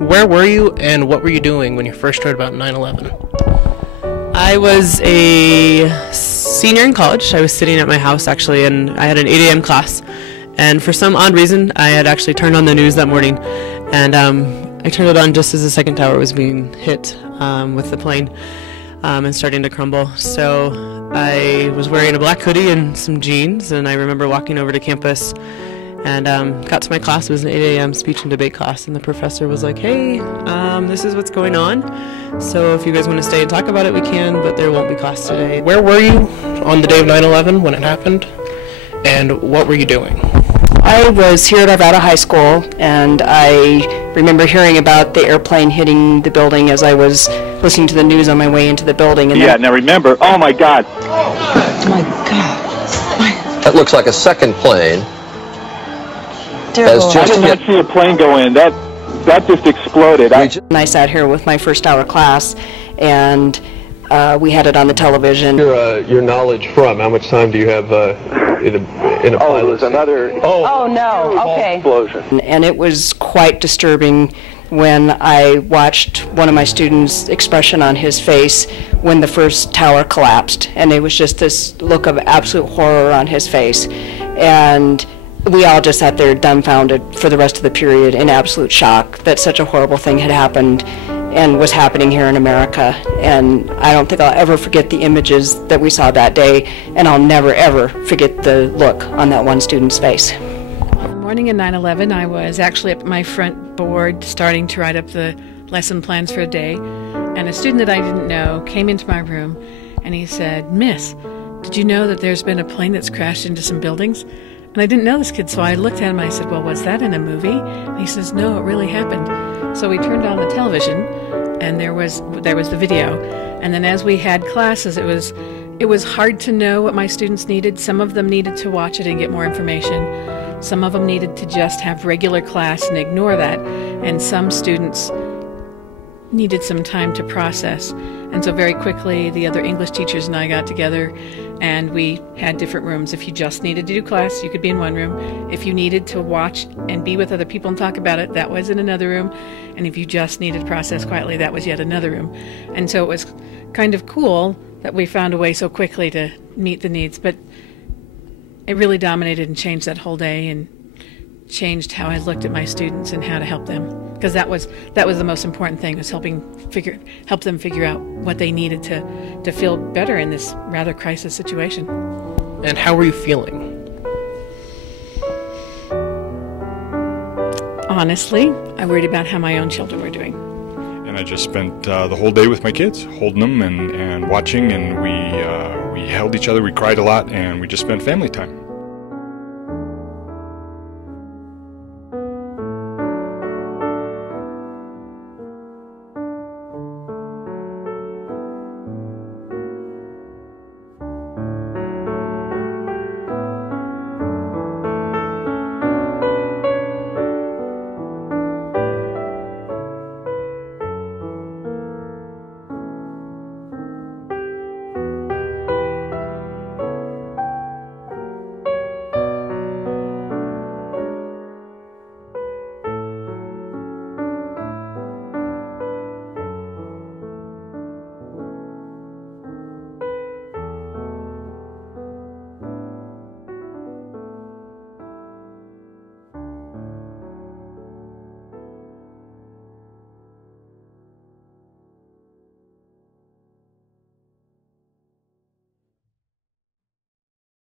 Where were you and what were you doing when you first heard about 9/11? I was a senior in college. I was sitting at my house actually, and I had an 8 a.m. class. And for some odd reason, I had actually turned on the news that morning, and I turned it on just as the second tower was being hit with the plane and starting to crumble. So I was wearing a black hoodie and some jeans, and I remember walking over to campus and got to my class. It was an 8 a.m. speech and debate class, and the professor was like, hey, this is what's going on. So if you guys want to stay and talk about it, we can, but there won't be class today. Where were you on the day of 9/11 when it happened, and what were you doing? I was here at Arvada High School, and I remember hearing about the airplane hitting the building as I was listening to the news on my way into the building. And yeah, now remember, oh my God. Oh my God. That looks like a second plane. Terrible. I did not see a plane go in. That just exploded. And I sat here with my first hour class, and we had it on the television. Your knowledge from? How much time do you have in a pilot? It was another Oh no, okay. explosion. And it was quite disturbing when I watched one of my students' expression on his face when the first tower collapsed. And it was just this look of absolute horror on his face. And we all just sat there dumbfounded for the rest of the period in absolute shock that such a horrible thing had happened and was happening here in America. And I don't think I'll ever forget the images that we saw that day, and I'll never ever forget the look on that one student's face. The morning of 9/11, I was actually at my front board starting to write up the lesson plans for a day, and a student that I didn't know came into my room and he said, Miss, did you know that there's been a plane that's crashed into some buildings? And I didn't know this kid, so I looked at him and I said, well, was that in a movie? And he says, no, it really happened. So we turned on the television, and there was the video. And then as we had classes, it was hard to know what my students needed. Some of them needed to watch it and get more information. Some of them needed to just have regular class and ignore that. And some students needed some time to process. And so very quickly, the other English teachers and I got together, and we had different rooms. If you just needed to do class, you could be in one room. If you needed to watch and be with other people and talk about it, that was in another room. And if you just needed to process quietly, that was yet another room. And so it was kind of cool that we found a way so quickly to meet the needs. But it really dominated and changed that whole day and changed how I looked at my students and how to help them. Because that was the most important thing, was help them figure out what they needed to feel better in this rather crisis situation. And how were you feeling? Honestly, I worried about how my own children were doing. And I just spent the whole day with my kids, holding them and watching, and we held each other, we cried a lot, and we just spent family time.